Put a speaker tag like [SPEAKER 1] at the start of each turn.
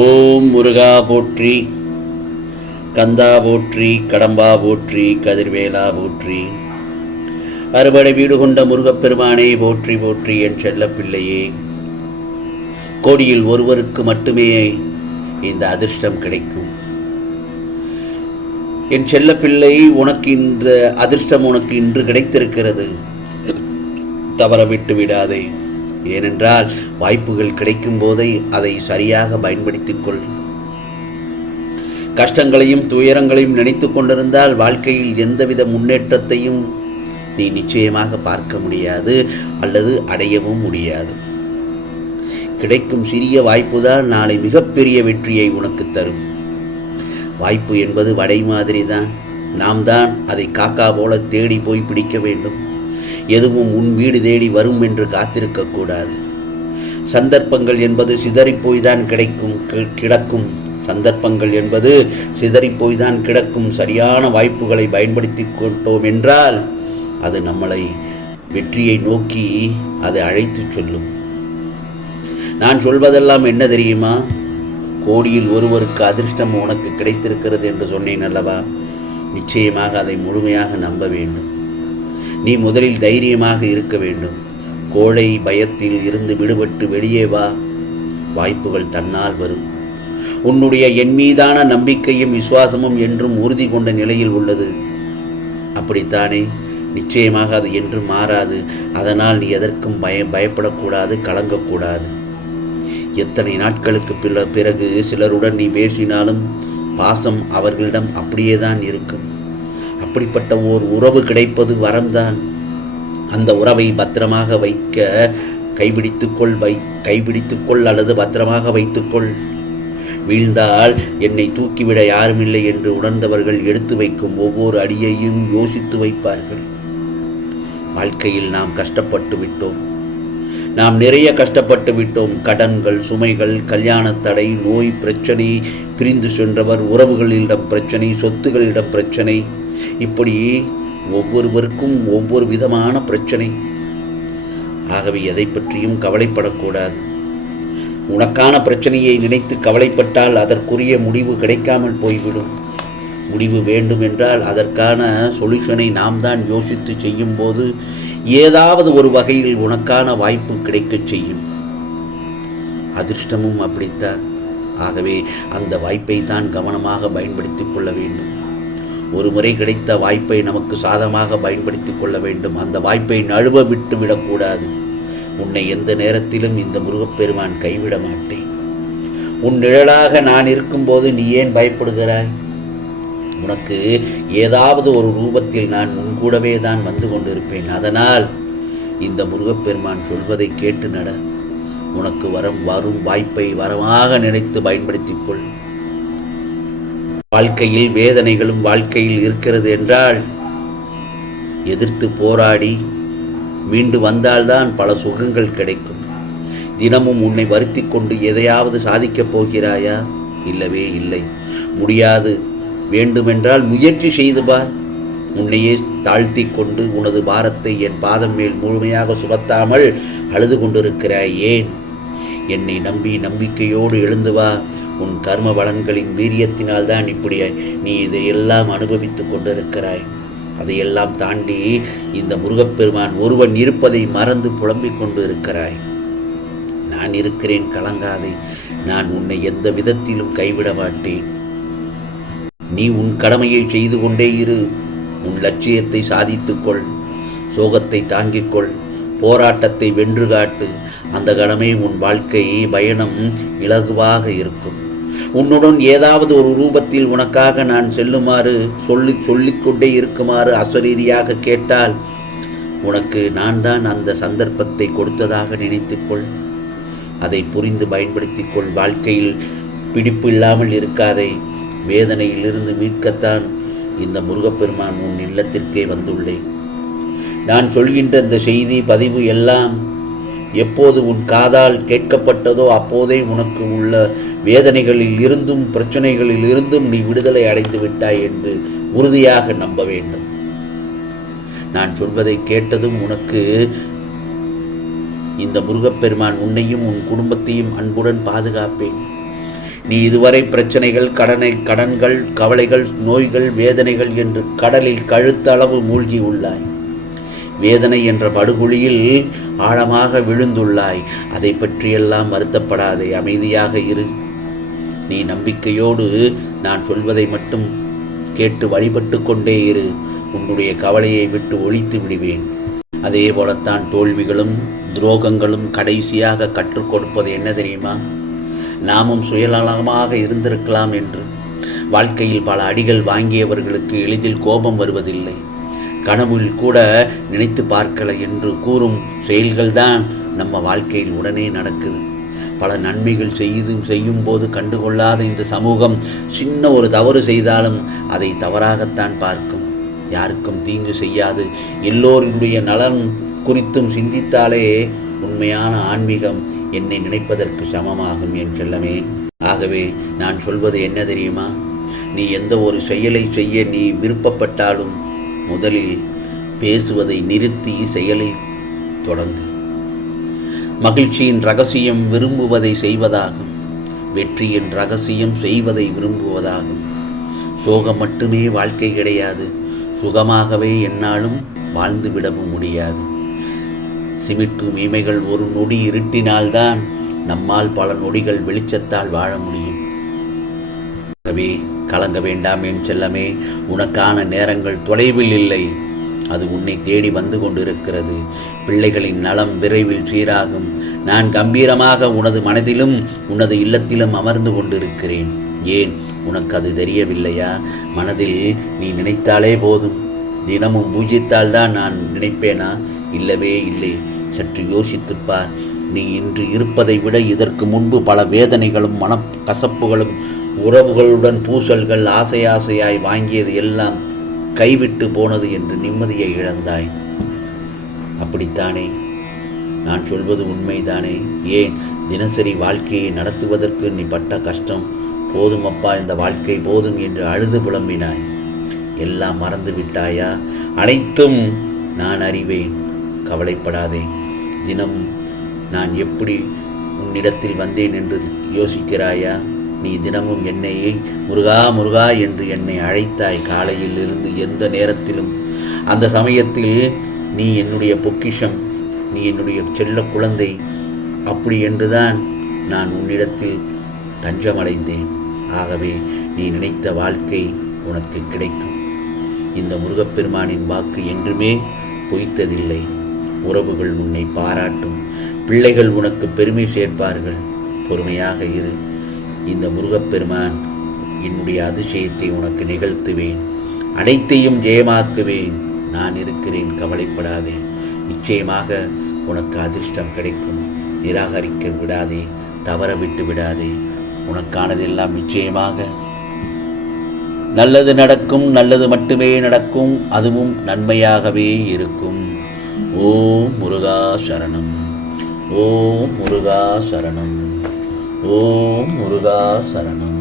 [SPEAKER 1] ஓம் முருகா போற்றி கந்தா போற்றி கடம்பா போற்றி கதிர்வேலா போற்றி. அறுபடை வீடு கொண்ட முருகப்பெருமானே போற்றி போற்றி என் செல்லப்பிள்ளையே கோடியில் ஒருவருக்கு மட்டுமே இந்த அதிர்ஷ்டம் கிடைக்கும். என் செல்லப்பிள்ளை உனக்கு இந்த அதிர்ஷ்டம் உனக்கு இன்று கிடைத்திருக்கிறது. தவற விட்டு விடாதே ஏனென்றால் வாய்ப்புகள் கிடைக்கும் போதே அதை சரியாக பயன்படுத்திக் கொள். கஷ்டங்களையும் துயரங்களையும் நினைத்து கொண்டிருந்தால் வாழ்க்கையில் எந்தவித முன்னேற்றத்தையும் நீ நிச்சயமாக பார்க்க முடியாது அல்லது அடையவும் முடியாது. கிடைக்கும் சிறிய வாய்ப்புதான் நாளை மிகப்பெரிய வெற்றியை உனக்கு தரும். வாய்ப்பு என்பது வடை மாதிரி தான் நாம் தான் அதை காக்கா போல தேடி போய் பிடிக்க வேண்டும். எதுவும் உன் வீடு தேடி வரும் என்று காத்திருக்கக்கூடாது. சந்தர்ப்பங்கள் என்பது சிதறிப்போய் தான் கிடைக்கும் கி- கிடக்கும். சந்தர்ப்பங்கள் என்பது சிதறிப்போய் தான் கிடக்கும். சரியான வாய்ப்புகளை பயன்படுத்தி கொண்டோம் என்றால் அது நம்மளை வெற்றியை நோக்கி அது அழைத்துச் சொல்லும். நான் சொல்வதெல்லாம் என்ன தெரியுமா? கோடியில் ஒருவருக்கு அதிர்ஷ்டம் உனக்கு கிடைத்திருக்கிறது என்று சொன்னேன் அல்லவா? நிச்சயமாக அதை முழுமையாக நம்ப வேண்டும். நீ முதலில் தைரியமாக இருக்க வேண்டும். கோழை பயத்தில் இருந்து விடுபட்டு வெளியே வா. வாய்ப்புகள் தன்னால் வரும். உன்னுடைய என் மீதான நம்பிக்கையும் விசுவாசமும் என்றும் உறுதி கொண்ட நிலையில் உள்ளது. அப்படித்தானே? நிச்சயமாக அது என்றும் மாறாது. அதனால் நீ எதற்கும் பய பயப்படக்கூடாது கலங்கக்கூடாது. எத்தனை நாட்களுக்கு பிற பிறகு சிலருடன் நீ பேசினாலும் பாசம் அவர்களிடம் அப்படியே தான் இருக்கும். அப்படிப்பட்ட ஓர் உறவு கிடைப்பது வரம்தான். அந்த உறவை பத்திரமாக வைக்க கைபிடித்துக்கொள் வை கைபிடித்துக்கொள் அல்லது பத்திரமாக வைத்துக்கொள் வீழ்ந்தால் என்னை தூக்கிவிட யாருமில்லை என்று உணர்ந்தவர்கள் எடுத்து வைக்கும் ஒவ்வொரு அடியையும் யோசித்து வைப்பார்கள். வாழ்க்கையில் நாம் கஷ்டப்பட்டு விட்டோம். நாம் நிறைய கஷ்டப்பட்டு விட்டோம். கடன்கள் சுமைகள் கல்யாண தடை நோய் பிரச்சனை பிரிந்து சென்றவர் உறவுகளிடம் பிரச்சனை சொத்துகளிடம் பிரச்சனை. இப்படி ஒவ்வொருவருக்கும் ஒவ்வொரு விதமான பிரச்சனை. ஆகவே எதை பற்றியும் கவலைப்படக்கூடாது. உனக்கான பிரச்சனையை நினைத்து கவலைப்பட்டால் அதற்குரிய முடிவு கிடைக்காமல் போய்விடும். முடிவு வேண்டும் என்றால் அதற்கான சொல்யூஷனை நாம் தான் யோசித்து செய்யும்போது ஏதாவது ஒரு வகையில் உனக்கான வாய்ப்பு கிடைக்கச் செய்யும். அதிர்ஷ்டமும் அப்படித்தான். ஆகவே அந்த வாய்ப்பை தான் கவனமாக பயன்படுத்திக் கொள்ள வேண்டும். ஒரு முறை கிடைத்த வாய்ப்பை நமக்கு சாதமாக பயன்படுத்தி கொள்ள வேண்டும். அந்த வாய்ப்பை நழுவ விட்டு விடக்கூடாது. உன்னை எந்த நேரத்திலும் இந்த முருகப்பெருமான் கைவிட மாட்டேன். உன் நிழலாக நான் இருக்கும்போது நீ ஏன் பயப்படுகிறாய்? உனக்கு ஏதாவது ஒரு ரூபத்தில் நான் முன்கூடவே தான் வந்து கொண்டிருப்பேன். அதனால் இந்த முருகப்பெருமான் சொல்வதை கேட்டு நட. உனக்கு வரும் வரும் வாய்ப்பை வரமாக நினைத்து பயன்படுத்திக் கொள். வாழ்க்கையில் வேதனைகளும் வாழ்க்கையில் இருக்கிறது என்றால் எதிர்த்து போராடி மீண்டு வந்தால்தான் பல சுகங்கள் கிடைக்கும். தினமும் உன்னை வருத்தி கொண்டு எதையாவது சாதிக்கப் போகிறாயா? இல்லவே இல்லை. முடியாது. வேண்டுமென்றால் முயற்சி செய்து பார். உன்னையே தாழ்த்தி கொண்டு உனது பாரத்தை என் பாதம் மேல் முழுமையாக சுமத்தாமல் அழுது கொண்டிருக்கிறாய். ஏன்? என்னை நம்பி நம்பிக்கையோடு எழுந்து வா. உன் கர்ம பலன்களின் வீரியத்தினால் தான் இப்படி நீ இதையெல்லாம் அனுபவித்துக் கொண்டிருக்கிறாய். அதையெல்லாம் தாண்டி இந்த முருகப்பெருமான் ஒருவன் இருப்பதை மறந்து புலம்பிக் கொண்டு இருக்கிறாய் நான் இருக்கிறேன் கலங்காதே நான் உன்னை எந்த விதத்திலும் கைவிட மாட்டேன். நீ உன் கடமையை செய்து கொண்டே இரு உன் லட்சியத்தை சாதித்துக்கொள் சோகத்தை தாங்கிக்கொள் போராட்டத்தை வென்று காட்டு அந்த கடமை உன் வாழ்க்கை பயணம் இலகுவாக இருக்கும். உன்னுடன் ஏதாவது ஒரு ரூபத்தில் உனக்காக நான் செல்லுமாறு சொல்லி சொல்லிக்கொண்டே இருக்குமாறு அசரீரியாக கேட்டால் உனக்கு நான் தான் அந்த சந்தர்ப்பத்தை கொடுத்ததாக நினைத்துக்கொள் அதை புரிந்து பயன்படுத்திக் கொள். வாழ்க்கையில் பிடிப்பு இல்லாமல் இருக்காதே. வேதனையிலிருந்து மீட்கத்தான் இந்த முருகப்பெருமான் உன் இல்லத்திற்கே வந்துள்ளேன். நான் சொல்கின்ற இந்த செய்தி பதிவு எல்லாம் எப்போது உன் காதால் கேட்கப்பட்டதோ அப்போதே உனக்கு உள்ள வேதனைகளில் இருந்தும் பிரச்சனைகளில் இருந்தும் நீ விடுதலை அடைந்து விட்டாய் என்று உறுதியாக நம்ப வேண்டும். நான் சொல்வதை கேட்டதும் உனக்கு இந்த முருகப்பெருமான் உன்னையும் உன் குடும்பத்தையும் அன்புடன் பாதுகாப்பேன். நீ இதுவரை பிரச்சனைகள் கடனை கடன்கள் கவலைகள் நோய்கள் வேதனைகள் என்று கடலில் கழுத்தளவு மூழ்கி உள்ளாய். வேதனை என்ற படுகுழியில் ஆழமாக விழுந்துள்ளாய். அதை பற்றியெல்லாம் வருத்தப்படாதே அமைதியாக இரு. நீ நம்பிக்கையோடு நான் சொல்வதை மட்டும் கேட்டு வழிபட்டு கொண்டே இரு. உன்னுடைய கவலையை விட்டு ஒழித்து விடுவேன். அதே போலத்தான் தோல்விகளும் துரோகங்களும் கடைசியாக கற்றுக் கொடுப்பது என்ன தெரியுமா? நாமும் சுயநலமாக இருந்திருக்கலாம் என்று. வாழ்க்கையில் பல அடிகள் வாங்கியவர்களுக்கு எளிதில் கோபம் வருவதில்லை. கனவில் கூட நினைத்து பார்க்கல என்று கூறும் செயல்கள்தான் நம்ம வாழ்க்கையில் உடனே நடக்குது. பல நன்மைகள் செய்து செய்யும் போது கண்டுகொள்ளாத இந்த சமூகம் சின்ன ஒரு தவறு செய்தாலும் அதை தவறாகத்தான் பார்க்கும். யாருக்கும் தீங்கு செய்யாது. எல்லோருடைய நலன் குறித்தும் சிந்தித்தாலே உண்மையான ஆன்மீகம் என்னை நினைப்பதற்கு சமமாகும் என் செல்லமே. ஆகவே நான் சொல்வது என்ன தெரியுமா? நீ எந்த ஒரு செயலை செய்ய நீ விருப்பப்பட்டாலும் முதலில் பேசுவதை நிறுத்தி செயலில் தொடங்கு. மகிழ்ச்சியின் ரகசியம் விரும்புவதை செய்வதாகும். வெற்றியின் ரகசியம் செய்வதை விரும்புவதாகும். சோகம் மட்டுமே வாழ்க்கை கிடையாது. சுகமாகவே என்னாலும் வாழ்ந்துவிடவும் முடியாது. சிமிட்டும் இமைகள் ஒரு நொடி இருட்டினால்தான் நம்மால் பல நொடிகள் வெளிச்சத்தால் வாழ முடியும். ஆகவே கலங்க வேண்டாம் என் செல்லமே உனக்கான நேரங்கள் தொலைவில் இல்லை. அது உன்னை தேடி வந்து கொண்டிருக்கிறது. பிள்ளைகளின் நலம் விரைவில் சீராகும். நான் கம்பீரமாக உனது மனதிலும் உனது இல்லத்திலும் அமர்ந்து கொண்டிருக்கிறேன். ஏன்? உனக்கு அது தெரியவில்லையா? மனதில் நீ நினைத்தாலே போதும். தினமும் பூஜித்தால் தான் நான் நினைப்பேனா? இல்லவே இல்லை. சற்று யோசித்துப்பார் நீ இன்று இருப்பதை விட இதற்கு முன்பு பல வேதனைகளும் மனக்கசப்புகளும் உறவுகளுடன் பூசல்கள் ஆசை ஆசையாய் வாங்கியது எல்லாம் கைவிட்டு போனது என்று நிம்மதியை இழந்தாய். அப்படித்தானே? நான் சொல்வது உண்மைதானே? ஏன் தினசரி வாழ்க்கையை நடத்துவதற்கு நீ பட்ட கஷ்டம்? போதுமப்பா இந்த வாழ்க்கை போதும் என்று அழுது புலம்பினாய். எல்லாம் மறந்து விட்டாயா? அனைத்தும் நான் அறிவேன். கவலைப்படாதே. தினம் நான் எப்படி உன்னிடத்தில் வந்தேன் என்று யோசிக்கிறாயா? நீ தினமும் என்னை முருகா முருகா என்று என்னை அழைத்தாய். காலையில் இருந்து எந்த நேரத்திலும் அந்த சமயத்தில் நீ என்னுடைய பொக்கிஷம் நீ என்னுடைய செல்ல குழந்தை. அப்படி என்றுதான் நான் உன்னிடத்தில் தஞ்சமடைந்தேன். ஆகவே நீ நினைத்த வாழ்க்கை உனக்கு கிடைக்கும். இந்த முருகப்பெருமானின் வாக்கு என்றுமே பொய்த்ததில்லை. உறவுகள் உன்னை பாராட்டும். பிள்ளைகள் உனக்கு பெருமை சேர்ப்பார்கள். பொறுமையாக இரு. இந்த முருகப்பெருமான் என்னுடைய அதிசயத்தை உனக்கு நிகழ்த்துவேன். அனைத்தையும் ஜெயமாக்குவேன். நான் இருக்கிறேன் கவலைப்படாதே. நிச்சயமாக உனக்கு அதிர்ஷ்டம் கிடைக்கும். நிராகரிக்க விடாதே. தவற விட்டு விடாதே. உனக்கானதெல்லாம் நிச்சயமாக நல்லது நடக்கும். நல்லது மட்டுமே நடக்கும். அதுவும் நன்மையாகவே இருக்கும். ஓம் முருகா சரணம். ஓம் முருகா சரணம். ஓம் முருகா சரணம்